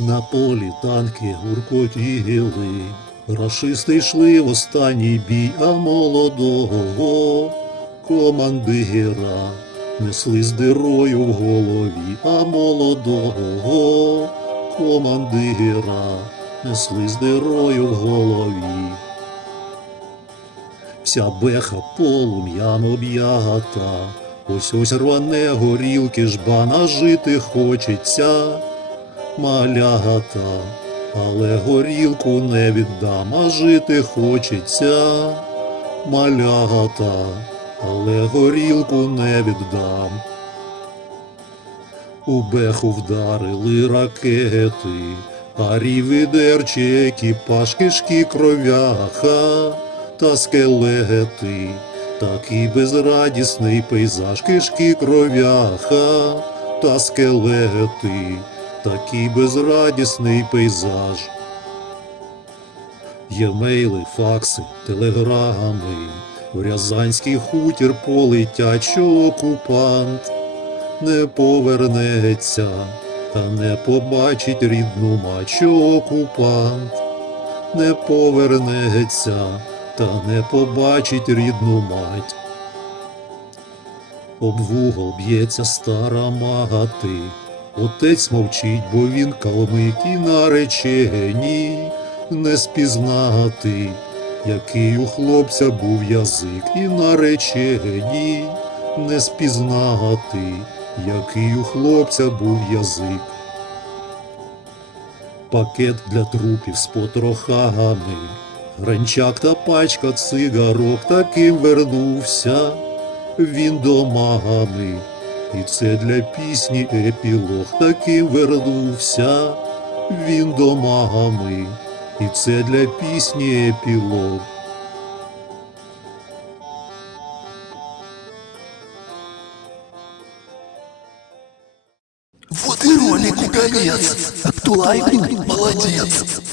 На полі танки гуркотіли, рашисти йшли в останній бій, а молодого командира несли з дирою в голові, а молодого командира несли з дирою в голові. Вся беха полум'ям об'ята, ось ось рване горілки жбана жити хочеться малята, але горілку не віддам, а жити хочеться малята, але горілку не віддам. У беху вдарили ракети, а рівідерчі екіпаж кишки кровяха та скелети. Такий безрадісний пейзаж кишки кровяха та скелети, такий безрадісний пейзаж. Є мейли, факси, телеграми, в Рязанський хутір полетять, що окупант не повернеться, та не побачить рідну мать, окупант не повернеться, та не побачить рідну мать. Об вугол б'ється стара мати, отець мовчить, бо він калмикий наречені, не спізнати, який у хлопця був язик, і наречені, не спізнати, який у хлопця був язик. Пакет для трупів з потрохами, гранчак та пачка цигарок таким вернувся він домагами. І це для пісні епілог таким вернувся він домагами. І це для пісні епілог. Вот и ролик конец. Актуальный молодец.